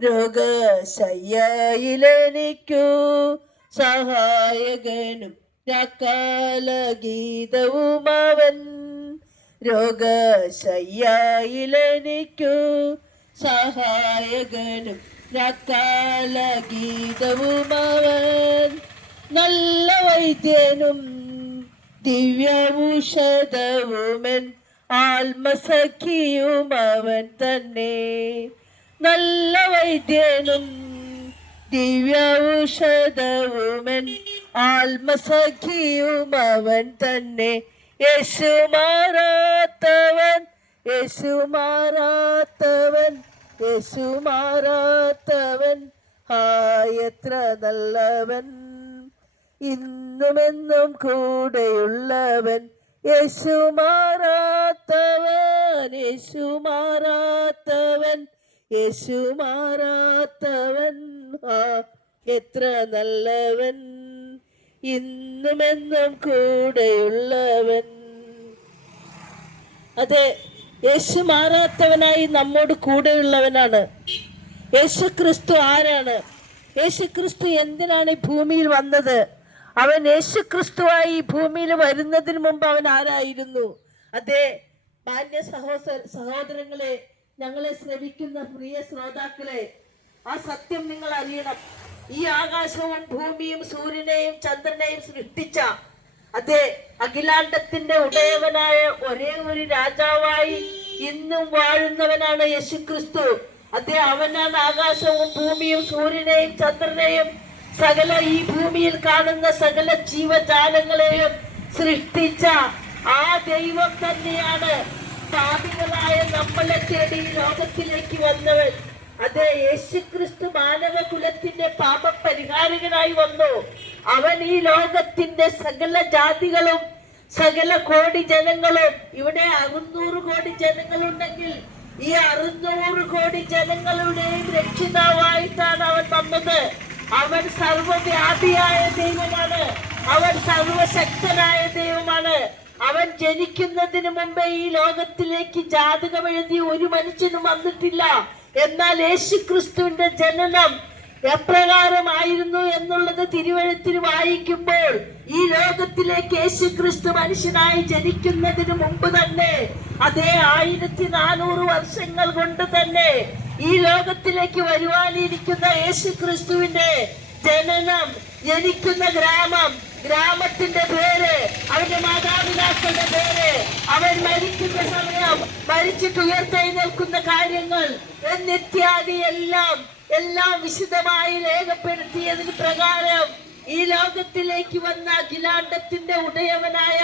രോഗശയ്യയിലെനിക്കു സഹായകനും രാക്കാല ഗീതവും അവൻ. രോഗശയ്യയിലെനിക്കു സഹായകനും രാക്കാല ഗീതവും അവൻ. നല്ല വൈദ്യനും ദിവ്യൌഷധവുമൻ ആത്മസഖിയും അവൻ തന്നെ. നല്ല വൈദ്യനും ദിവ്യൌഷധവുമൻ ആത്മസഖിയും അവൻ തന്നെ. യേശു മാറാത്തവൻ, യേശു മാറാത്തവൻ, യേശു മാറാത്തവൻ, എത്ര നല്ലവൻ. ഇന്നുമെന്നും കൂടെയുള്ളവൻ, യേശു മാറാത്തവൻ, യേശു മാറാത്തവൻ, യേശു മാറാത്തവൻ, എത്ര നല്ലവൻ. ഇന്നുമെന്നും കൂടെയുള്ളവൻ. അതെ, യേശു മാറാത്തവനായി നമ്മോട് കൂടെയുള്ളവനാണ്. യേശു ക്രിസ്തു ആരാണ്? യേശു ക്രിസ്തു എന്തിനാണ് ഈ ഭൂമിയിൽ വന്നത്? അവൻ യേശു ക്രിസ്തുവായി ഈ ഭൂമിയിൽ വരുന്നതിന് മുമ്പ് അവൻ ആരായിരുന്നു? അതെ, മാന്യ സഹോദരങ്ങളെ, ഞങ്ങളെ ശ്രവിക്കുന്ന പ്രിയ ശ്രോതാക്കളെ, ആ സത്യം നിങ്ങൾ അറിയണം. ഈ ആകാശവും ഭൂമിയും സൂര്യനെയും ചന്ദ്രനെയും സൃഷ്ടിച്ച അതെ അഖിലാണ്ടത്തിന്റെ ഉടയവനായ ഒരേ ഒരു രാജാവായി ഇന്നും വാഴുന്നവനാണ് യേശു ക്രിസ്തു. അതെ, അവനാണ് ആകാശവും ഭൂമിയും സൂര്യനെയും ചന്ദ്രനെയും സകല ഈ ഭൂമിയിൽ കാണുന്ന സകല ജീവജാലങ്ങളെയും സൃഷ്ടിച്ച ആ ദൈവം തന്നെയാണ് പാപികളായ നമ്മളെ തേടി ലോകത്തിലേക്ക് വന്നവൻ. അതെ, യേശു ക്രിസ്തു മാനവ കുലത്തിന്റെ പാപപരിഹാരകനായി വന്നു. അവൻ ഈ ലോകത്തിന്റെ സകല ജാതികളും സകല കോടി ജനങ്ങളും, ഇവിടെ 600 കോടി ജനങ്ങളുണ്ടെങ്കിൽ ഈ 600 കോടി ജനങ്ങളുടെയും രക്ഷിതാവായിട്ടാണ് അവൻ വന്നത്. അവൻ സർവവ്യാപിയായ ദൈവമാണ്. അവൻ സർവശക്തനായ ദൈവമാണ്. അവൻ ജനിക്കുന്നതിന് മുമ്പേ ഈ ലോകത്തിലേക്ക് ജാതകം എഴുതി ഒരു മനുഷ്യനും വന്നിട്ടില്ല. എന്നാൽ യേശു ക്രിസ്തുവിന്റെ ജനനം എപ്രകാരമായിരുന്നു എന്നുള്ളത് തിരുവെഴുത്തിൽ വായിക്കുമ്പോൾ, ഈ ലോകത്തിലേക്ക് യേശു ക്രിസ്തു മനുഷ്യനായി ജനിക്കുന്നതിന് മുമ്പ് തന്നെ, അതേ 1400 വർഷങ്ങൾ കൊണ്ട് തന്നെ ഈ ലോകത്തിലേക്ക് വരുവാനിരിക്കുന്ന യേശു ക്രിസ്തുവിന്റെ ജനനം, ജനിക്കുന്ന ഗ്രാമത്തിന്റെ പേര്, അവന്റെ മാതാപിതാക്കളുടെ പേര്, അവൻ മരിക്കുന്ന സമയം, മരിച്ചിട്ട് ഉയർത്തെഴുന്നേൽക്കുന്ന കാര്യങ്ങൾ എന്നിത്യാദി എല്ലാം വിശദമായി രേഖപ്പെടുത്തിയതിന് പ്രകാരം ഈ ലോകത്തിലേക്ക് വന്ന അഖിലാണ്ടത്തിന്റെ ഉടയവനായ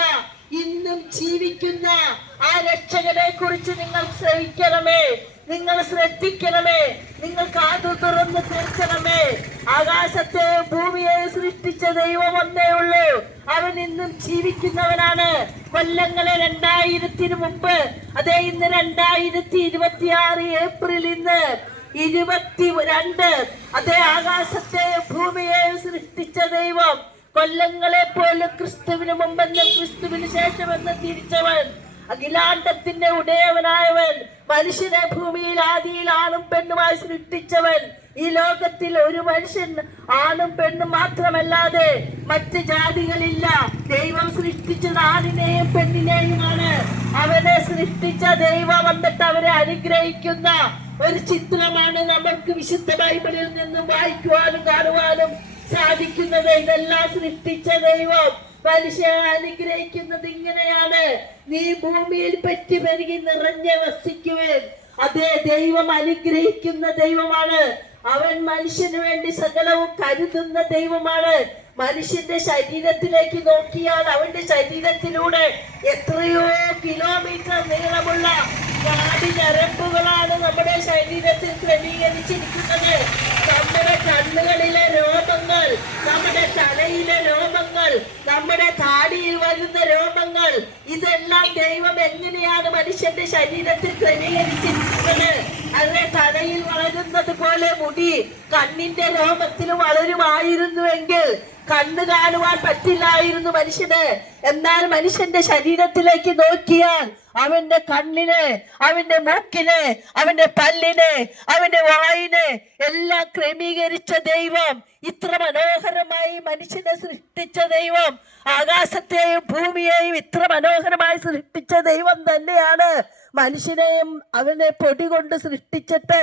ഇന്നും ജീവിക്കുന്ന ആ രക്ഷകനെ കുറിച്ച് നിങ്ങൾ ശ്രവിക്കണമേ, നിങ്ങൾ ശ്രദ്ധിക്കണമേ, നിങ്ങൾ കാതു തുറന്ന് കേൾക്കണമേ. ആകാശത്തെ ഭൂമിയെ സൃഷ്ടിച്ച ദൈവം ഒന്നേ ഉള്ളൂ. അവൻ ഇന്നും ജീവിക്കുന്നവനാണ്. കൊല്ലങ്ങളെ 2000 മുമ്പ്, അതെ ഇന്ന് 2026 ഏപ്രിൽ ഇന്ന് 22, അതേ ആകാശത്തെ ഭൂമിയെ സൃഷ്ടിച്ച ദൈവം കൊല്ലങ്ങളെ പോലെ ക്രിസ്തുവിന് മുമ്പെന്ന് ക്രിസ്തുവിന് ശേഷമെന്ന് തിരിച്ചവൻ, അഖിലാണ്ടത്തിന്റെ ഉടയവനായവൻ, മനുഷ്യനെ ഭൂമിയിൽ ആദിയിൽ ആണും പെണ്ണുമായി സൃഷ്ടിച്ചവൻ. ഈ ലോകത്തിൽ ഒരു മനുഷ്യൻ ആണും പെണ്ണും മാത്രമല്ലാതെ മറ്റ് ജാതികളില്ല. ദൈവം സൃഷ്ടിച്ചത് ആണിനെയും പെണ്ണിനെയുമാണ്. അവനെ സൃഷ്ടിച്ച ദൈവം വന്നിട്ട് അവരെ അനുഗ്രഹിക്കുന്ന ഒരു ചിത്രമാണ് നമുക്ക് വിശുദ്ധ ബൈബിളിൽ നിന്നും വായിക്കുവാനും കാണുവാനും സാധിക്കുന്നത്. ഇതെല്ലാം സൃഷ്ടിച്ച ദൈവം മനുഷ്യനെ അനുഗ്രഹിക്കുന്നത് ഇങ്ങനെയാണ്: നീ ഭൂമിയിൽ പറ്റി പെരുകി നിറഞ്ഞ് വസിക്കുവേൻ. അതേ, ദൈവം അനുഗ്രഹിക്കുന്ന ദൈവമാണ്. അവൻ മനുഷ്യന് വേണ്ടി സകലവും കരുതുന്ന ദൈവമാണ്. മനുഷ്യന്റെ ശരീരത്തിലേക്ക് നോക്കിയാൽ അവന്റെ ശരീരത്തിലൂടെ എത്രയോ കിലോമീറ്റർ നീളമുള്ള നാടിഞരമ്പുകളാണ് നമ്മുടെ ശരീരത്തിൽ ക്രമീകരിച്ചിരിക്കുന്നത്. നമ്മുടെ കണ്ണുകളിലെ രോമങ്ങൾ, നമ്മുടെ തലയിലെ രോമങ്ങൾ, നമ്മുടെ താടിയിൽ വരുന്ന രോമങ്ങൾ, ഇതെല്ലാം ദൈവം എങ്ങനെയാണ് മനുഷ്യന്റെ ശരീരത്തിൽ ക്രമീകരിച്ചിരിക്കുന്നത്? അതിനെ തലയിൽ വളരുന്നത് പോലെ മുടി കണ്ണിന്റെ രോമത്തിൽ വളരുമായിരുന്നുവെങ്കിൽ കണ്ണ് കാണുവാൻ പറ്റില്ലായിരുന്നു മനുഷ്യന്. എന്നാൽ മനുഷ്യന്റെ ശരീരത്തിലേക്ക് നോക്കിയാൽ അവന്റെ കണ്ണിന്, അവന്റെ മൂക്കിന്, അവന്റെ പല്ലിന്, അവന്റെ വായിന് എല്ലാം ക്രമീകരിച്ച ദൈവം, ഇത്ര മനോഹരമായി മനുഷ്യനെ സൃഷ്ടിച്ച ദൈവം, ആകാശത്തെയും ഭൂമിയെയും ഇത്ര മനോഹരമായി സൃഷ്ടിച്ച ദൈവം തന്നെയാണ് മനുഷ്യനെയും അവനെ പൊടി കൊണ്ട് സൃഷ്ടിച്ചിട്ട്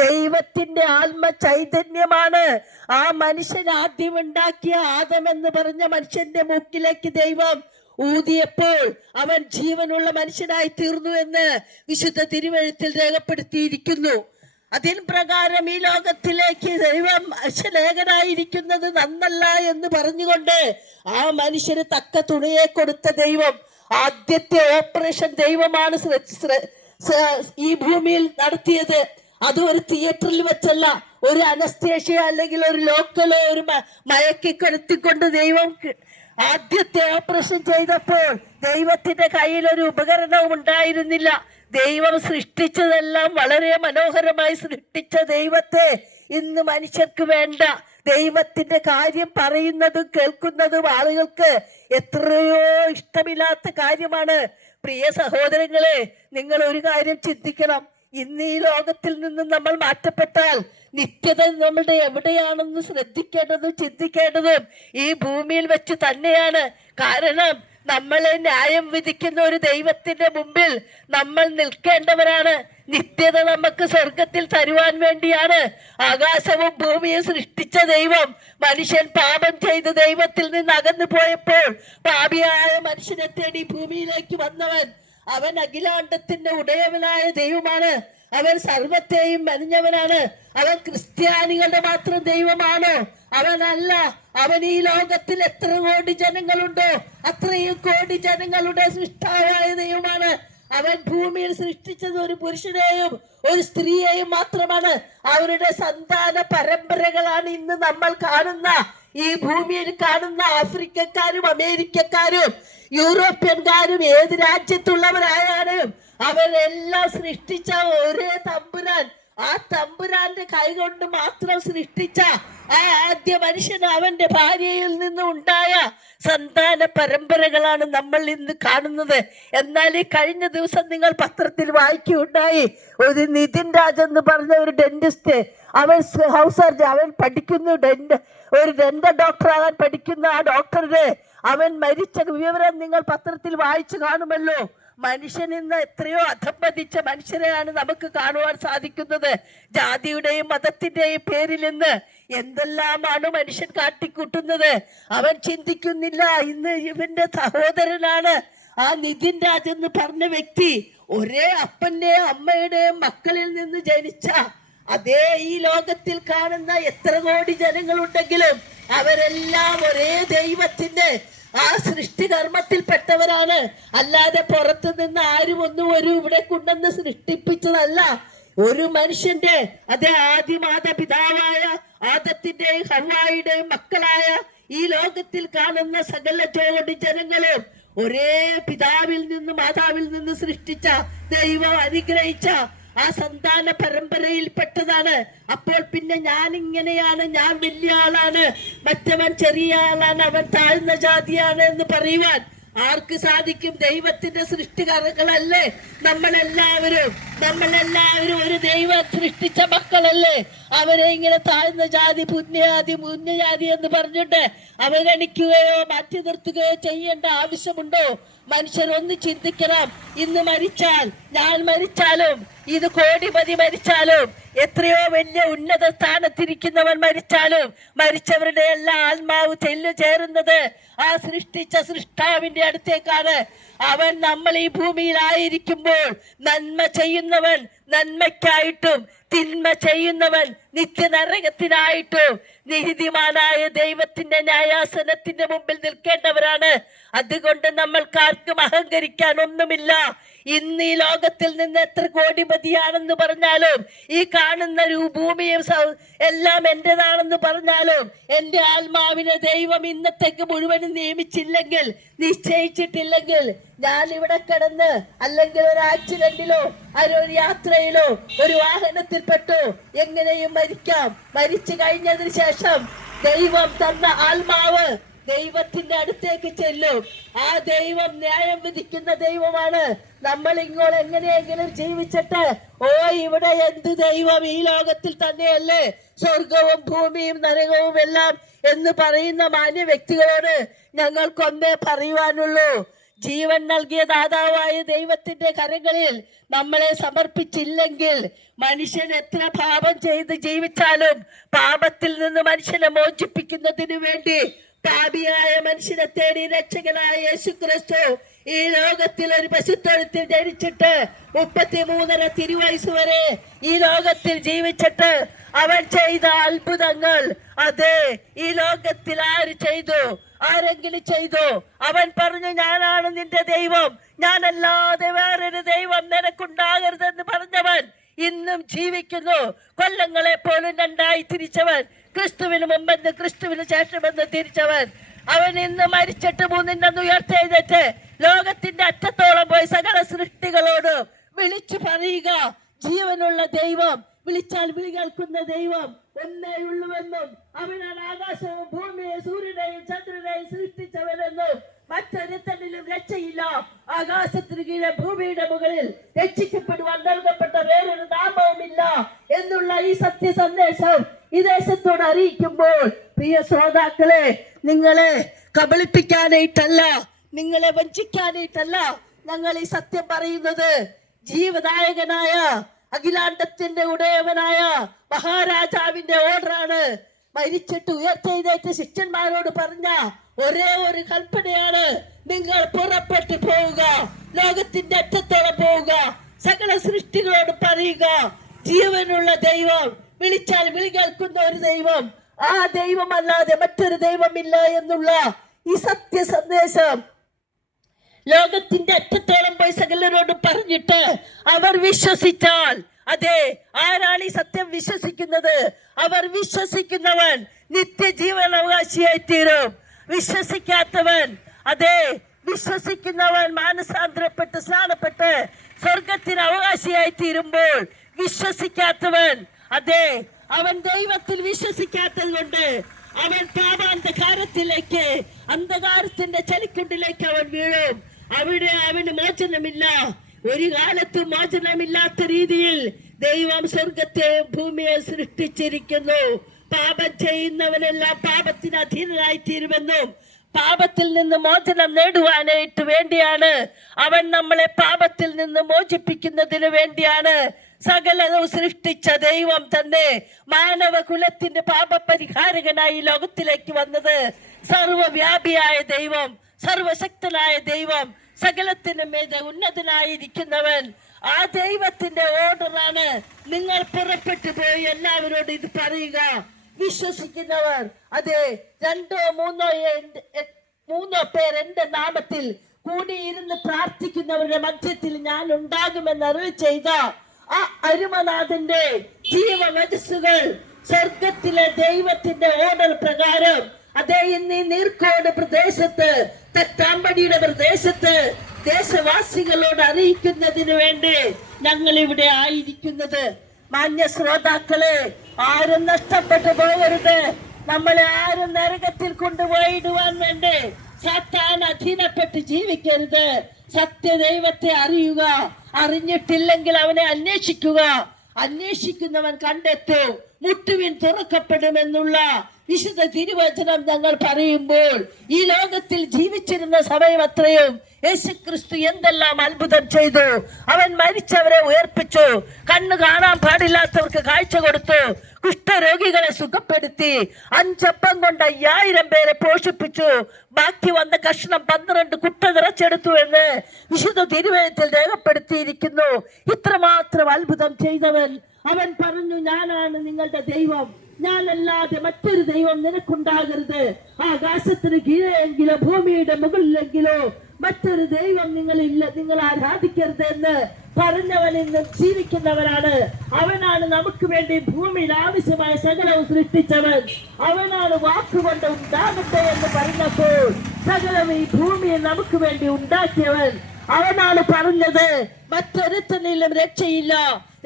ദൈവത്തിന്റെ ആത്മ ചൈതന്യമാണ് ആ മനുഷ്യൻ ആദ്യം ഉണ്ടാക്കിയ ആദം എന്ന് പറഞ്ഞ മനുഷ്യന്റെ മൂക്കിലേക്ക് ദൈവം ഊതിയപ്പോൾ അവൻ ജീവനുള്ള മനുഷ്യനായി തീർന്നു എന്ന് വിശുദ്ധ തിരുവെഴുത്തിൽ രേഖപ്പെടുത്തിയിരിക്കുന്നു. അതിൻ പ്രകാരം ഈ ലോകത്തിലേക്ക് ദൈവം മനുഷ്യലേഖനായിരിക്കുന്നത് നന്നല്ല എന്ന് പറഞ്ഞുകൊണ്ട് ആ മനുഷ്യന് തക്ക തുണയെ കൊടുത്ത ദൈവം, ആദ്യത്തെ ഓപ്പറേഷൻ ദൈവമാണ് ഈ ഭൂമിയിൽ നടത്തിയത്. അത് ഒരു തിയേറ്ററിൽ വെച്ചല്ല, ഒരു അനസ്തേഷ്യ അല്ലെങ്കിൽ ഒരു ലോക്കലോ ഒരു മയക്കി കെടുത്തിക്കൊണ്ട് ദൈവം ആദ്യത്തെ ഓപ്പറേഷൻ ചെയ്തപ്പോൾ ദൈവത്തിന്റെ കയ്യിൽ ഒരു ഉപകരണവും ഉണ്ടായിരുന്നില്ല. ദൈവം സൃഷ്ടിച്ചതെല്ലാം വളരെ മനോഹരമായി സൃഷ്ടിച്ച ദൈവത്തെ ഇന്ന് മനുഷ്യർക്ക് വേണ്ട. ദൈവത്തിന്റെ കാര്യം പറയുന്നതും കേൾക്കുന്നതും ആളുകൾക്ക് എത്രയോ ഇഷ്ടമില്ലാത്ത കാര്യമാണ്. പ്രിയ സഹോദരങ്ങളെ, നിങ്ങൾ ഒരു കാര്യം ചിന്തിക്കണം. ഇന്ന് ഈ ലോകത്തിൽ നിന്നും നമ്മൾ മാറ്റപ്പെട്ടാൽ നിത്യത നമ്മളുടെ എവിടെയാണെന്ന് ശ്രദ്ധിക്കേണ്ടതും ചിന്തിക്കേണ്ടതും ഈ ഭൂമിയിൽ വെച്ച് തന്നെയാണ്. കാരണം നമ്മളെ ന്യായം വിധിക്കുന്ന ഒരു ദൈവത്തിന്റെ മുമ്പിൽ നമ്മൾ നിൽക്കേണ്ടവരാണ്. നിത്യത നമുക്ക് സ്വർഗത്തിൽ തരുവാൻ വേണ്ടിയാണ് ആകാശവും ഭൂമിയും സൃഷ്ടിച്ച ദൈവം. മനുഷ്യൻ പാപം ചെയ്ത് ദൈവത്തിൽ നിന്ന് അകന്നു പോയപ്പോൾ പാപിയായ മനുഷ്യനെ തേടി ഭൂമിയിലേക്ക് വന്നവൻ, അവൻ അഖിലാണ്ടത്തിന്റെ ഉടയവനായ ദൈവമാണ്. അവൻ സർവത്തെയും മെനഞ്ഞവനാണ്. അവൻ ക്രിസ്ത്യാനികളുടെ മാത്രം ദൈവമാണോ? അവനല്ല. അവൻ ഈ ലോകത്തിൽ എത്ര കോടി ജനങ്ങളുണ്ടോ അത്രയും കോടി ജനങ്ങളുടെ സൃഷ്ടാവായ ദൈവമാണ്. അവൻ ഭൂമിയിൽ സൃഷ്ടിച്ചത് ഒരു പുരുഷനെയും ഒരു സ്ത്രീയെയും മാത്രമാണ്. അവരുടെ സന്താന പരമ്പരകളാണ് ഇന്ന് നമ്മൾ കാണുന്ന ഈ ഭൂമിയിൽ കാണുന്ന ആഫ്രിക്കക്കാരും അമേരിക്കക്കാരും യൂറോപ്യൻകാരും ഏത് രാജ്യത്തുള്ളവരായാലും അവരെല്ലാം സൃഷ്ടിച്ച ഒരേ തമ്പുരാൻ, ആ തമ്പുരാന്റെ കൈകൊണ്ട് മാത്രം സൃഷ്ടിച്ച ആ ആദ്യ മനുഷ്യൻ അവന്റെ ഭാര്യയിൽ നിന്ന് ഉണ്ടായ സന്താന പരമ്പരകളാണ് നമ്മൾ ഇന്ന് കാണുന്നത്. എന്നാൽ ഈ കഴിഞ്ഞ ദിവസം നിങ്ങൾ പത്രത്തിൽ വായിക്കുകയുണ്ടായി, ഒരു നിതിൻ രാജ് എന്ന് പറഞ്ഞ ഒരു ഡെന്റിസ്റ്റ്, അവൻ ഹൗസ് സർജൻ, അവൻ പഠിക്കുന്നു, ഒരു ഡെന്റൽ ഡോക്ടറാകാൻ പഠിക്കുന്ന ആ ഡോക്ടറുടെ അവൻ മരിച്ച വിവരം നിങ്ങൾ പത്രത്തിൽ വായിച്ചു കാണുമല്ലോ. മനുഷ്യൻ ഇന്ന് എത്രയോ അധപ്പതിച്ച മനുഷ്യരെയാണ് നമുക്ക് കാണുവാൻ സാധിക്കുന്നത്. ജാതിയുടെയും മതത്തിന്റെയും പേരിൽ ഇന്ന് എന്തെല്ലാമാണ് മനുഷ്യൻ കാട്ടിക്കൂട്ടുന്നത്. അവൻ ചിന്തിക്കുന്നില്ല ഇന്ന് ഇവന്റെ സഹോദരനാണ് ആ നിതിൻ രാജ് എന്ന് പറഞ്ഞ വ്യക്തി. ഒരേ അപ്പന്റെയും അമ്മയുടെയും മക്കളിൽ നിന്ന് ജനിച്ച അതേ ഈ ലോകത്തിൽ കാണുന്ന എത്ര കോടി ജനങ്ങളുണ്ടെങ്കിലും അവരെല്ലാം ഒരേ ദൈവത്തിന്റെ ആ സൃഷ്ടികർമ്മത്തിൽപ്പെട്ടവരാണ്. അല്ലാതെ പുറത്തു നിന്ന് ആരും ഒന്നും ഇവിടെ കൊണ്ടുവന്ന് സൃഷ്ടിപ്പിച്ചതല്ല. ഒരു മനുഷ്യന്റെ അതേ ആദിമാതാപിതാവായ ആദത്തിന്റെയും ഹവ്വായുടെയും മക്കളായ ഈ ലോകത്തിൽ കാണുന്ന സകല കോടി ജനങ്ങളും ഒരേ പിതാവിൽ നിന്ന് മാതാവിൽ നിന്ന് സൃഷ്ടിച്ച ദൈവം അനുഗ്രഹിച്ച ആ സന്താന പരമ്പരയിൽ പെട്ടതാണ്. അപ്പോൾ പിന്നെ ഞാൻ ഇങ്ങനെയാണ്, ഞാൻ വലിയ ആളാണ്, മറ്റവൻ ചെറിയ ആളാണ്, അവൻ താഴ്ന്ന ജാതിയാണ് എന്ന് പറയുവാൻ ആർക്ക് സാധിക്കും? ദൈവത്തിന്റെ സൃഷ്ടികളല്ലേ നമ്മളെല്ലാവരും ഒരു ദൈവം സൃഷ്ടിച്ച മക്കളല്ലേ? അവരെ ഇങ്ങനെ താഴ്ന്ന ജാതി, പുണ്യജാതി എന്ന് പറഞ്ഞിട്ട് അവഗണിക്കുകയോ മാറ്റി നിർത്തുകയോ ചെയ്യേണ്ട ആവശ്യമുണ്ടോ? മനുഷ്യർ ഒന്ന് ചിന്തിക്കണം. ഇന്ന് മരിച്ചാൽ, ഞാൻ മരിച്ചാലും, ഇത് കോടിപതി മരിച്ചാലും, എത്രയോ വലിയ ഉന്നത സ്ഥാനത്തിരിക്കുന്നവൻ മരിച്ചാലും മരിച്ചവരുടെ എല്ലാ ആത്മാവ് ചേരുന്നത് ആ സൃഷ്ടിച്ച സൃഷ്ടാവിന്റെ അടുത്തേക്കാണ്. അവൻ നമ്മൾ ഈ ഭൂമിയിലായിരിക്കുമ്പോൾ നന്മ ചെയ്യുന്നവൻ നന്മയ്ക്കായിട്ടും തിന്മ ചെയ്യുന്നവൻ നിത്യനരകത്തിനായിട്ടും നീതിമാനായ ദൈവത്തിന്റെ ന്യായാസനത്തിന്റെ മുമ്പിൽ നിൽക്കേണ്ടവരാണ്. അതുകൊണ്ട് നമ്മൾക്കാർക്കും അഹങ്കരിക്കാൻ ഒന്നുമില്ല. ഇന്ന് ഈ ലോകത്തിൽ നിന്ന് എത്ര കോടിപതിയാണെന്ന് പറഞ്ഞാലും, ഈ കാണുന്ന ഭൂമിയും എല്ലാം എന്റേതാണെന്ന് പറഞ്ഞാലും, എന്റെ ആത്മാവിനെ ദൈവം ഇന്നത്തേക്ക് മുഴുവനും നിയമിച്ചില്ലെങ്കിൽ, നിശ്ചയിച്ചിട്ടില്ലെങ്കിൽ, ഞാൻ ഇവിടെ കിടന്ന് അല്ലെങ്കിൽ ഒരു ആക്സിഡന്റിലോ ഒരു യാത്രയിലോ ഒരു വാഹനത്തിൽപ്പെട്ടോ എങ്ങനെയും മരിക്കാം. മരിച്ചു കഴിഞ്ഞതിന് ശേഷം ദൈവം തന്ന ആത്മാവ്, ദൈവത്തിന്റെ അടുത്തേക്ക് ചെല്ലും. ആ ദൈവം ന്യായം വിധിക്കുന്ന ദൈവമാണ്. നമ്മൾ ഇങ്ങോട്ട് എങ്ങനെയെങ്കിലും ജീവിച്ചിട്ട് ഇവിടെ എന്ത് ദൈവം, ഈ ലോകത്തിൽ തന്നെയല്ലേ സ്വർഗവും ഭൂമിയും നരകവും എല്ലാം എന്ന് പറയുന്ന മാന്യ വ്യക്തികളോട് ഞങ്ങൾക്കൊന്നേ പറയുവാനുള്ളൂ. ജീവൻ നൽകിയ ദാതാവായ ദൈവത്തിന്റെ കരങ്ങളിൽ നമ്മളെ സമർപ്പിച്ചില്ലെങ്കിൽ മനുഷ്യൻ എത്ര പാപം ചെയ്ത് ജീവിച്ചാലും പാപത്തിൽ നിന്ന് മനുഷ്യനെ മോചിപ്പിക്കുന്നതിന് വേണ്ടി പാപിയായ മനുഷ്യനെ തേടി രക്ഷകനായ യേശുക്രിസ്തു ഈ ലോകത്തിൽ ഒരു പശുത്തൊഴുത്തിൽ ജനിച്ചിട്ട് 33.5 തിരുവയസ്സ് വരെ ഈ ലോകത്തിൽ ജീവിച്ചിട്ട് അവൻ ചെയ്ത അത്ഭുതങ്ങൾ, അതെ, ഈ ലോകത്തിൽ ആര് ചെയ്തു? ആരെങ്കിലും ചെയ്തു? അവൻ പറഞ്ഞു, ഞാനാണ് നിന്റെ ദൈവം, ഞാനല്ലാതെ വേറൊരു ദൈവം നിനക്കുണ്ടാകരുതെന്ന് പറഞ്ഞവൻ ഇന്നും ജീവിക്കുന്നു. കൊല്ലങ്ങളെ പോലും രണ്ടായി തിരിച്ചവൻ, ക്രിസ്തുവിന് മുമ്പെന്ന് ക്രിസ്തുവിന് ശേഷമെന്ന് തിരിച്ചവൻ. അവൻ ഇന്ന് മരിച്ചിട്ട് 3 ഉയർത്തെഴുന്നേറ്റ് ലോകത്തിന്റെ അറ്റത്തോളം പോയി സകല സൃഷ്ടികളോട് വിളിച്ചു പറയുക, ജീവനുള്ള ദൈവം, വിളിച്ചാൽ വിളി കേൾക്കുന്ന ദൈവം ഒന്നേ ഉള്ളുവെന്നും അവനാണ് ആകാശവും ഭൂമിയെയും സൂര്യനെയും ചന്ദ്രനെയും സൃഷ്ടിച്ചവനെന്നും മറ്റൊരുത്തനിലും രക്ഷയില്ല. ആകാശത്തിന് കീഴെ ഭൂമിയുടെ മുകളിൽ രക്ഷിക്കപ്പെടുവാൻ നൽകപ്പെട്ട വേറൊരു നാമവുമില്ല എന്നുള്ള ഈ സത്യ സന്ദേശം ഈ ദേശത്തോട് അറിയിക്കുമ്പോൾ, പ്രിയ ശ്രോതാക്കളെ, നിങ്ങളെ കബളിപ്പിക്കാനായിട്ടല്ല, നിങ്ങളെ വഞ്ചിക്കാനായിട്ടല്ല ഞങ്ങൾ ഈ സത്യം പറയുന്നത്. ജീവദായകനായ അഖിലാണ്ടത്തിന്റെ ഉടയവനായ മഹാരാജാവിന്റെ ഓർഡറാണ്. മരിച്ചിട്ട് ഉയർത്തെഴുന്നേറ്റ് ശിഷ്യന്മാരോട് പറഞ്ഞ ഒരേ ഒരു കൽപ്പനയാണ്, നിങ്ങൾ പുറപ്പെട്ടു പോവുക, ലോകത്തിന്റെ അറ്റത്തോളം പോവുക, സകല സൃഷ്ടികളോട് പറയുക, ജീവനുള്ള ദൈവം, വിളിച്ചാൽ വിളി കേൾക്കുന്ന ഒരു ദൈവം, ആ ദൈവമല്ലാതെ മറ്റൊരു ദൈവമില്ല എന്നുള്ള ഈ സത്യ സന്ദേശം ലോകത്തിന്റെ അറ്റത്തോളം പോയി സകലരോട് പറഞ്ഞിട്ട് അവർ വിശ്വസിച്ചാൽ, അതെ, ആരാണ് ഈ സത്യം വിശ്വസിക്കുന്നത്? അവർ വിശ്വസിക്കുന്നവൻ നിത്യജീവൻ അവകാശിയായി തീരും. വിശ്വസിക്കാത്തവൻ, അതെ, വിശ്വസിക്കുന്നവൻ മാനസാന്തരപ്പെട്ട് സ്നാനപ്പെട്ട് സ്വർഗത്തിന് അവകാശിയായി തീരുമ്പോൾ, വിശ്വസിക്കാത്തവൻ, അതെ, അവൻ ദൈവത്തിൽ വിശ്വസിക്കാത്തത് കൊണ്ട് അവൻ പാപാന്ധകാരത്തിലേക്ക്, അന്ധകാരത്തിന്റെ ചലിക്കുണ്ടിലേക്ക് അവൻ വീഴും. അവിടെ അവന് മോചനമില്ല. ഒരു കാലത്തും മോചനമില്ലാത്ത രീതിയിൽ ദൈവം സ്വർഗത്തെയും ഭൂമിയെ സൃഷ്ടിച്ചിരിക്കുന്നു. പാപം ചെയ്യുന്നവനെല്ലാം പാപത്തിന് അധീനരായി തീരുമെന്നും പാപത്തിൽ നിന്ന് മോചനം നേടുവാനായിട്ട് വേണ്ടിയാണ് അവൻ നമ്മളെ പാപത്തിൽ നിന്ന് മോചിപ്പിക്കുന്നതിന് വേണ്ടിയാണ് സകലവും സൃഷ്ടിച്ച ദൈവം തന്നെ മാനവകുലത്തിന്റെ പാപപരിഹാരകനായി ലോകത്തിലേക്ക് വന്നത്. സർവവ്യാപിയായ ദൈവം, സർവശക്തനായ ദൈവം, സകലത്തിനും മേധ ഉന്നതനായിരിക്കുന്നവൻ, ആ ദൈവത്തിന്റെ ഓർഡറാണ് നിങ്ങൾ പുറപ്പെട്ടു പോയി എല്ലാവരോടും ഇത് പറയുക. വിശ്വസിക്കുന്നവർ, അതെ, 2-3 പേർ എന്റെ നാമത്തിൽ കൂടിയിരുന്ന് പ്രാർത്ഥിക്കുന്നവരുടെ മധ്യത്തിൽ ഞാൻ ഉണ്ടാകുമെന്ന് അരുളി ചെയ്ത ആ അരുമനാഥന്റെ ജീവവചസ്സുകൾ സ്വർഗത്തിലെ ദൈവത്തിന്റെ ഓർഡർ പ്രകാരം, അതേ, ഇന്ന് ഈ നീർക്കോട് പ്രദേശത്ത്, തട്ടാമ്പടിയുടെ പ്രദേശത്ത് ദേശവാസികളോട് അറിയിക്കുന്നതിന് വേണ്ടി ഞങ്ങൾ ഇവിടെ ആയിരിക്കുന്നത്. മാന്യ ശ്രോതാക്കളെ, ആരും നഷ്ടപ്പെട്ടു പോകരുത്. നമ്മളെ ആരും നരകത്തിൽ കൊണ്ടുപോയിടുവാൻ വേണ്ടി സാത്താൻ അധീനപ്പെട്ട് ജീവിക്കരുത്. സത്യദൈവത്തെ അറിയുക, അറിഞ്ഞിട്ടില്ലെങ്കിൽ അവനെ അന്വേഷിക്കുക, അന്വേഷിക്കുന്നവൻ കണ്ടെത്തും, മുട്ടുവിൻ തുറക്കപ്പെടുമെന്നുള്ള വിശുദ്ധ തിരുവചനം ഞങ്ങൾ പറയുമ്പോൾ, ഈ ലോകത്തിൽ ജീവിച്ചിരുന്ന സമയം അത്രയും യേശുക്രിസ്തു എന്തെല്ലാം അത്ഭുതം ചെയ്തു. അവൻ മരിച്ചവരെ ഉയർപ്പിച്ചു, കണ്ണ് കാണാൻ പാടില്ലാത്തവർക്ക് കാഴ്ച കൊടുത്തു, കുഷ്ഠരോഗികളെ സുഖപ്പെടുത്തി, 5 അപ്പം കൊണ്ട് 5000 പേരെ പോഷിപ്പിച്ചു, ബാക്കി വന്ന കഷ്ണം 12 കുട്ട നിറച്ചെടുത്തു എന്ന് വിശുദ്ധ തിരുവചനത്തിൽ രേഖപ്പെടുത്തിയിരിക്കുന്നു. ഇത്രമാത്രം അത്ഭുതം ചെയ്തവൻ അവൻ പറഞ്ഞു, ഞാനാണ് നിങ്ങളുടെ ദൈവം, ഞാനല്ലാതെ മറ്റൊരു ദൈവം നിനക്കുണ്ടാകരുത്. ആകാശത്തിന് കീഴെയെങ്കിലോ ഭൂമിയുടെ മുകളിലെങ്കിലോ മറ്റൊരു ദൈവം നിങ്ങളില്ല, നിങ്ങൾ ആരാധിക്കരുത് എന്ന് പറഞ്ഞവൻ ഇന്നും ജീവിക്കുന്നവനാണ്. അവനാണ് നമുക്ക് വേണ്ടി ഭൂമിയിൽ ആവശ്യമായ സകലവും സൃഷ്ടിച്ചവൻ. അവനാണ് വാക്കുകൊണ്ട് ഉണ്ടാകട്ടെ എന്ന് പറഞ്ഞപ്പോൾ സകലം ഈ ഭൂമിയിൽ നമുക്ക് വേണ്ടി ഉണ്ടാക്കിയവൻ. അവനാണ് പറഞ്ഞത്, മറ്റൊരുത്തനിലും രക്ഷയില്ല,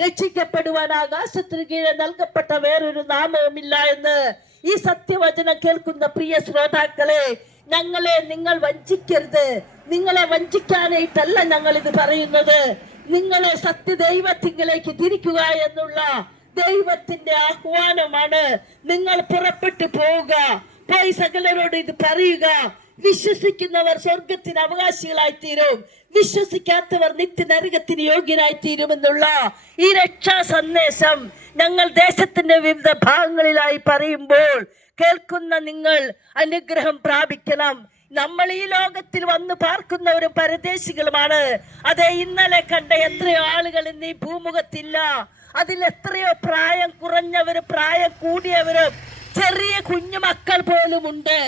രക്ഷിക്കപ്പെടുവാൻ ആകാശത്തിന് കീഴെ നൽകപ്പെട്ട വേറൊരു നാമവുമില്ല എന്ന്. ഈ സത്യവചനം കേൾക്കുന്ന പ്രിയ ശ്രോതാക്കളെ, ഞങ്ങളെ നിങ്ങൾ വഞ്ചിക്കരുത്. നിങ്ങളെ വഞ്ചിക്കാനായിട്ടല്ല ഞങ്ങൾ ഇത് പറയുന്നത്. നിങ്ങളെ സത്യദൈവത്തിങ്കിലേക്ക് തിരിക്കുക എന്നുള്ള ദൈവത്തിന്റെ ആഹ്വാനമാണ്. നിങ്ങൾ പുറപ്പെട്ടു പോവുക, പോയി സകലരോട് ഇത് പറയുക. വിശ്വസിക്കുന്നവർ സ്വർഗത്തിന് അവകാശികളായി തീരും, വിശ്വസിക്കാത്തവർ നിത്യനരകത്തിന് യോഗ്യരായി തീരുമെന്നുള്ള ഈ രക്ഷാ സന്ദേശം ഞങ്ങൾ ദേശത്തിന്റെ വിവിധ ഭാഗങ്ങളിലായി പറയുമ്പോൾ കേൾക്കുന്ന നിങ്ങൾ അനുഗ്രഹം പ്രാപിക്കണം. നമ്മൾ ഈ ലോകത്തിൽ വന്ന് പാർക്കുന്നവരും പരദേശികളുമാണ്. അതെ, ഇന്നലെ കണ്ട എത്രയോ ആളുകൾ ഇന്ന് ഈ ഭൂമുഖത്തില്ല. അതിൽ എത്രയോ പ്രായം കുറഞ്ഞവരും പ്രായം കൂടിയവരും ചെറിയ കുഞ്ഞു മക്കൾ പോലും ഉണ്ട്.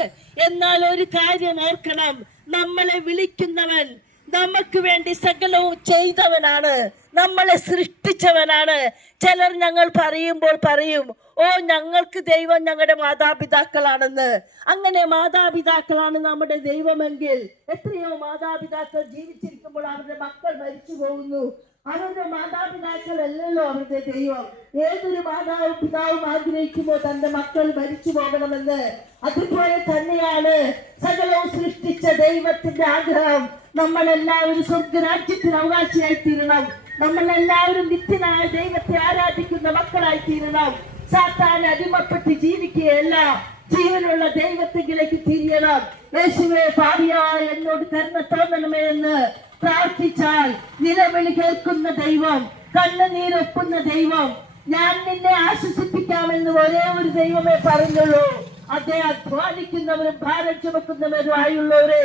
എന്നാൽ ഒരു കാര്യം ഓർക്കണം, നമ്മളെ വിളിക്കുന്നവൻ നമുക്ക് വേണ്ടി സകലവും ചെയ്തവനാണ്, നമ്മളെ സൃഷ്ടിച്ചവനാണ്. ചിലർ ഞങ്ങൾ പറയുമ്പോൾ പറയും, ഓ ഞങ്ങൾക്ക് ദൈവം ഞങ്ങളുടെ മാതാപിതാക്കളാണെന്ന്. അങ്ങനെ മാതാപിതാക്കളാണ് നമ്മുടെ ദൈവമെങ്കിൽ എത്രയോ മാതാപിതാക്കൾ ജീവിച്ചിരിക്കുമ്പോൾ അവരുടെ മക്കൾ മരിച്ചു പോകുന്നു. അവരുടെ മാതാപിതാക്കളല്ലല്ലോ അവരുടെ ദൈവം. ഏതൊരു പിതാവും ആഗ്രഹിക്കുമോ തന്റെ മക്കൾ മരിച്ചു പോകണമെന്ന്. അതുപോലെ തന്നെയാണ് സകലവും സൃഷ്ടിച്ച ദൈവത്തിന്റെ ആഗ്രഹം. നമ്മളെല്ലാവരും സ്വർഗരാജ്യത്തിന് അവകാശിയായി തീരണം. നമ്മളെല്ലാവരും നിത്യനായ ദൈവത്തെ ആരാധിക്കുന്ന മക്കളായി തീരണം. സാത്താന് അടിമപ്പെട്ട് ജീവിക്കുകയല്ല, ജീവനുള്ള ദൈവത്തിലേക്ക് തിരിയണം. യേശുവേ, പാപിയായ എന്നോട് കരുണ തോന്നണമേ എന്ന് പ്രാർത്ഥിച്ചാൽ നിലവിളി കേൾക്കുന്ന ദൈവം, കണ്ണുനീരൊപ്പുന്ന ദൈവം, ഞാൻ നിന്നെ ആശ്വസിപ്പിക്കാമെന്ന് ഒരേ ഒരു ദൈവമേ പറഞ്ഞുള്ളൂ. അതേ, അധ്വാനിക്കുന്നവരും ഭാരം ചുമക്കുന്നവരുമായുള്ളവരെ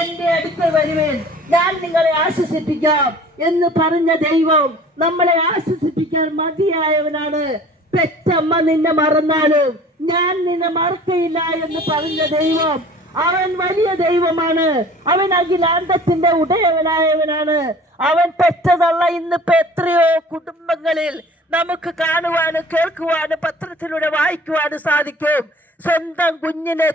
എന്റെ അടുത്ത് വരുവേൻ, ഞാൻ നിങ്ങളെ ആശ്വസിപ്പിക്കാം എന്ന് പറഞ്ഞ ദൈവം നമ്മളെ ആശ്വസിപ്പിക്കാൻ മതിയായവനാണ്. പെറ്റമ്മ നിന്നെ മറന്നാലും ഞാൻ നിന്നെ മറക്കയില്ല എന്ന് പറഞ്ഞ ദൈവം, അവൻ വലിയ ദൈവമാണ്. അവൻ അഖിലാണ്ടത്തിന്റെ ഉടയവനായവനാണ്. അവൻ പെറ്റതള്ള ഇന്നിപ്പോ എത്രയോ കുടുംബങ്ങളിൽ നമുക്ക് കാണുവാനും കേൾക്കുവാനും പത്രത്തിലൂടെ വായിക്കുവാനും സാധിക്കും. സ്വന്തം കുഞ്ഞിനെ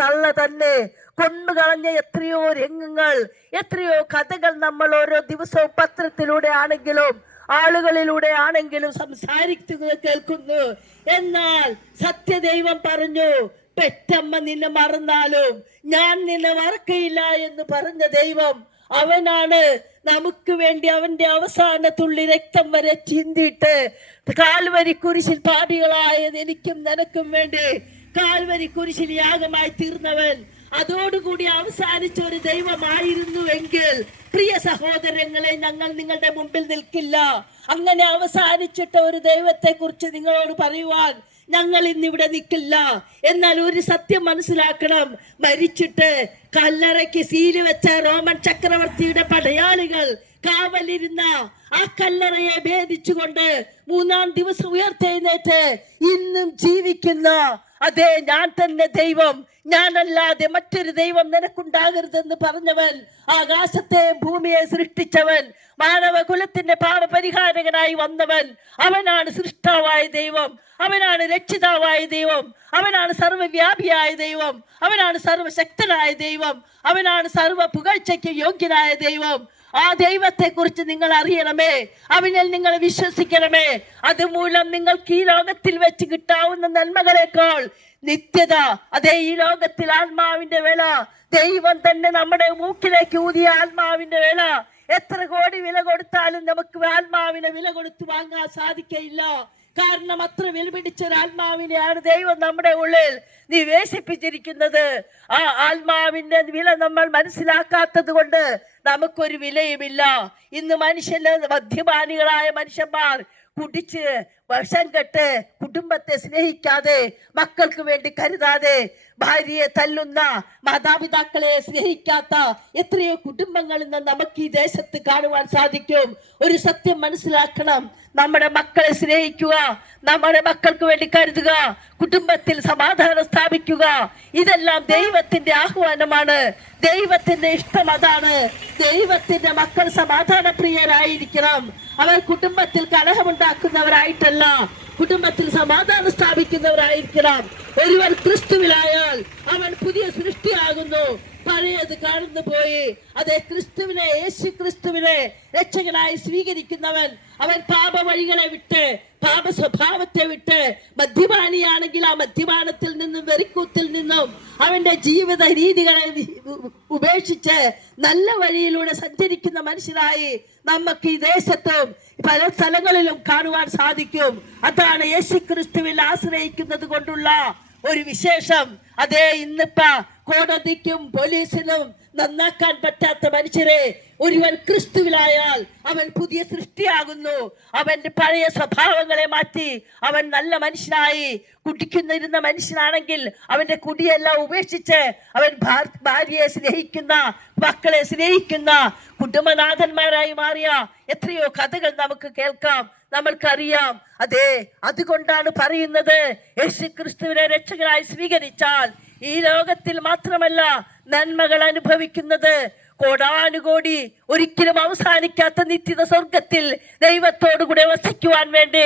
തള്ള തന്നെ കൊന്നുകളഞ്ഞ എത്രയോ രംഗങ്ങൾ, എത്രയോ കഥകൾ നമ്മൾ ഓരോ ദിവസവും പത്രത്തിലൂടെ ആണെങ്കിലും ആളുകളിലൂടെ ആണെങ്കിലും സംസാരിക്കുന്നത് കേൾക്കുന്നു. എന്നാൽ സത്യദൈവം പറഞ്ഞു, പെറ്റമ്മ നിന്നെ മറന്നാലും ഞാൻ നിന്നെ മറക്കയില്ല എന്ന് പറഞ്ഞ ദൈവം അവനാണ്. നമുക്ക് വേണ്ടി അവന്റെ അവസാന തുള്ളി രക്തം വരെ ചിന്തിയിട്ട് കാൽവരി കുരിശിൽ പാപികളായത് എനിക്കും നിനക്കും വേണ്ടി കാൽവരി കുരിശിൽ യാഗമായി തീർന്നവൻ. അതോടുകൂടി അവസാനിച്ച ഒരു ദൈവമായിരുന്നുവെങ്കിൽ പ്രിയ സഹോദരങ്ങളെ, ഞങ്ങൾ നിങ്ങളുടെ മുമ്പിൽ നിൽക്കില്ല. അങ്ങനെ അവസാനിച്ചിട്ട ഒരു ദൈവത്തെ കുറിച്ച് നിങ്ങളോട് പറയുവാൻ ഞങ്ങൾ ഇന്നിവിടെ നിൽക്കില്ല. എന്നാൽ ഒരു സത്യം മനസ്സിലാക്കണം, മരിച്ചിട്ട് കല്ലറയ്ക്ക് സീല് വെച്ച റോമൻ ചക്രവർത്തിയുടെ പടയാളികൾ കാവലിരുന്ന ആ കല്ലറയെ ഭേദിച്ചുകൊണ്ട് 3-ാം ദിവസം ഉയർത്തെഴുന്നേറ്റ് ഇന്നും ജീവിക്കുന്ന അതെ ഞാൻ തന്നെ ദൈവം, ഞാനല്ലാതെ മറ്റൊരു ദൈവം നിനക്കുണ്ടാകരുതെന്ന് പറഞ്ഞവൻ, ആകാശത്തെയും ഭൂമിയെ സൃഷ്ടിച്ചവൻ, മാനവകുലത്തിന്റെ പാപപരിഹാരകനായി വന്നവൻ, അവനാണ് സൃഷ്ടാവായ ദൈവം, അവനാണ് രക്ഷിതാവായ ദൈവം, അവനാണ് സർവ്വവ്യാപിയായ ദൈവം, അവനാണ് സർവശക്തനായ ദൈവം, അവനാണ് സർവ്വ പുകഴ്ചയ്ക്ക് യോഗ്യനായ ദൈവം. ആ ദൈവത്തെ കുറിച്ച് നിങ്ങൾ അറിയണമേ, അവനിൽ നിങ്ങൾ വിശ്വസിക്കണമേ. അതുമൂലം നിങ്ങൾക്ക് ഈ ലോകത്തിൽ വെച്ച് കിട്ടാവുന്ന നന്മകളെക്കാൾ നിത്യത, അതേ ഈ ലോകത്തിൽ ആത്മാവിന്റെ വില, ദൈവം തന്നെ നമ്മുടെ മൂക്കിലേക്ക് ഊതിയ ആത്മാവിന്റെ വില എത്ര കോടി വില കൊടുത്താലും നമുക്ക് ആത്മാവിനെ വില കൊടുത്ത് വാങ്ങാൻ സാധിക്കയില്ല. കാരണം അത്ര വിലപിടിച്ച ഒരു ആത്മാവിനെയാണ് ദൈവം നമ്മുടെ ഉള്ളിൽ നിവേശിപ്പിച്ചിരിക്കുന്നത്. ആ ആത്മാവിന്റെ വില നമ്മൾ മനസ്സിലാക്കാത്തത് കൊണ്ട് നമുക്കൊരു വിലയുമില്ല. ഇന്ന് മദ്യപാനികളായ മനുഷ്യന്മാർ കുടിച്ച് വർഷം കെട്ട് കുടുംബത്തെ സ്നേഹിക്കാതെ, മക്കൾക്ക് വേണ്ടി കരുതാതെ, ഭാര്യയെ തല്ലുന്ന, മാതാപിതാക്കളെ സ്നേഹിക്കാത്ത എത്രയോ കുടുംബങ്ങൾ ഇന്ന് നമുക്ക് ഈ ദേശത്ത് കാണുവാൻ സാധിക്കും. ഒരു സത്യം മനസ്സിലാക്കണം, നമ്മുടെ മക്കളെ സ്നേഹിക്കുക, നമ്മുടെ മക്കൾക്ക് വേണ്ടി കരുതുക, കുടുംബത്തിൽ സമാധാനം സ്ഥാപിക്കുക, ഇതെല്ലാം ദൈവത്തിന്റെ ആഹ്വാനമാണ്, ദൈവത്തിന്റെ ഇഷ്ടം അതാണ്. ദൈവത്തിന്റെ മക്കൾ സമാധാനപ്രിയരായിരിക്കണം. അവർ കുടുംബത്തിൽ കലഹമുണ്ടാക്കുന്നവരായിട്ടല്ല, കുടുംബത്തിൽ സമാധാനം സ്ഥാപിക്കുന്നവരായിരിക്കണം. ഒരുവൻ ക്രിസ്തുവിലായാൽ അവൻ പുതിയ സൃഷ്ടിയാകുന്നു, പഴയത് കടന്നു പോയി. അതേ, ക്രിസ്തുവിനെ, യേശു ക്രിസ്തുവിനെ രക്ഷകനായി സ്വീകരിക്കുന്നവൻ അവൻ പാപ വഴികളെ വിട്ട്, പാപ സ്വഭാവത്തെ വിട്ട്, മദ്യപാനിയാണെങ്കിൽ ആ മദ്യപാനത്തിൽ നിന്നും വെറിക്കൂത്തിൽ നിന്നും അവന്റെ ജീവിത രീതികളെ ഉപേക്ഷിച്ച് നല്ല വഴിയിലൂടെ സഞ്ചരിക്കുന്ന മനുഷ്യരായി നമുക്ക് ഈ ദേശത്തും പല സ്ഥലങ്ങളിലും കാണുവാൻ സാധിക്കും. അതാണ് യേശുക്രിസ്തുവിൽ ആശ്രയിക്കുന്നത് കൊണ്ടുള്ള ഒരു വിശേഷം. അതേ, ഇന്നിപ്പ കോടതിക്കും പോലീസിനും നന്നാക്കാൻ പറ്റാത്ത മനുഷ്യരെ ഒരുവൻ ക്രിസ്തുവിലായാൽ അവൻ പുതിയ സൃഷ്ടിയാകുന്നു. അവന്റെ പഴയ സ്വഭാവങ്ങളെ മാറ്റി അവൻ നല്ല മനുഷ്യനായി. കുടിക്കുന്നിരുന്ന മനുഷ്യനാണെങ്കിൽ അവന്റെ കുടിയെല്ലാം ഉപേക്ഷിച്ച് അവൻ ഭാര്യയെ സ്നേഹിക്കുന്ന, മക്കളെ സ്നേഹിക്കുന്ന കുടുംബനാഥന്മാരായി മാറിയ എത്രയോ കഥകൾ നമുക്ക് കേൾക്കാം, നമ്മൾക്കറിയാം. അതെ, അതുകൊണ്ടാണ് പറയുന്നത്, യേശുക്രിസ്തുവിനെ രക്ഷകനായി സ്വീകരിച്ചാൽ ഈ ലോകത്തിൽ മാത്രമല്ല നന്മകൾ അനുഭവിക്കുന്നത് കോടാനുകോടി ഒരിക്കലും അവസാനിക്കാത്ത നിത്യത സ്വർഗത്തിൽ ദൈവത്തോടുകൂടെ വസിക്കുവാൻ വേണ്ടി.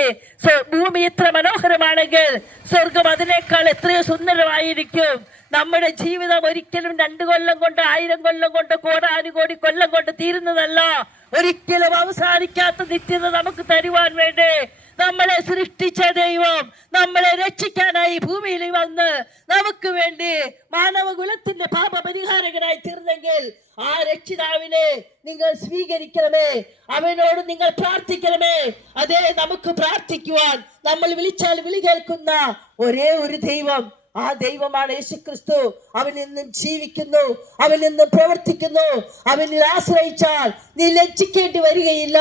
ഭൂമി എത്ര മനോഹരമാണെങ്കിൽ സ്വർഗം അതിനേക്കാൾ എത്രയോ സുന്ദരമായിരിക്കും. നമ്മുടെ ജീവിതം ഒരിക്കലും 2 കൊല്ലം കൊണ്ട്, 1000 കൊല്ലം കൊണ്ട്, കോടാനുകോടി കൊല്ലം കൊണ്ട് തീരുന്നതല്ല. ഒരിക്കലും അവസാനിക്കാത്ത നിത്യത നമുക്ക് തരുവാൻ വേണ്ടി നമ്മളെ സൃഷ്ടിച്ച ദൈവം നമ്മളെ രക്ഷിക്കാനായി ഭൂമിയിൽ വന്ന് നമുക്ക് വേണ്ടി മാനവകുലത്തിന്റെ പാപപരിഹാരകനായി തീർന്നെങ്കിൽ ആ രക്ഷിതാവിനെ നിങ്ങൾ സ്വീകരിക്കണമേ, അവനോട് നിങ്ങൾ പ്രാർത്ഥിക്കണമേ. അതേ, നമുക്ക് പ്രാർത്ഥിക്കുവാൻ നമ്മൾ വിളിച്ചാൽ വിളി കേൾക്കുന്ന ഒരേ ഒരു ദൈവം, ആ ദൈവമാണ് യേശുക്രിസ്തു. അവൻ നിന്നും ജീവിക്കുന്നു, അവൻ നിന്നും പ്രവർത്തിക്കുന്നു. അവനിൽ ആശ്രയിച്ചാൽ നീ ലജ്ജിക്കേണ്ടി വരികയില്ല.